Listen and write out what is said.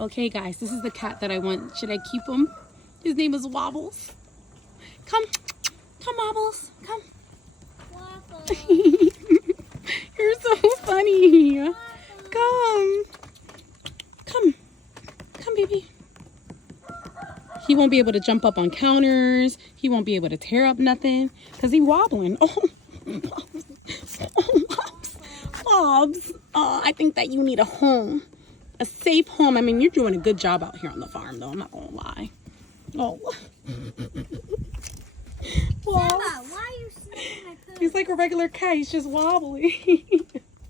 Okay, guys, this is the cat that I want. Should I keep him? His name is Wobbles. Come, come, Wobbles, come. Wobbles. You're so funny. Come, come, come, baby. He won't be able to jump up on counters. He won't be able to tear up nothing because he's wobbling. Oh, Bobs. Oh, I think that you need a home, a safe home. I mean, you're doing a good job out here on the farm, though. I'm not gonna lie. Oh, Baba, why are you sniffing my poop? He's like a regular cat. He's just wobbly.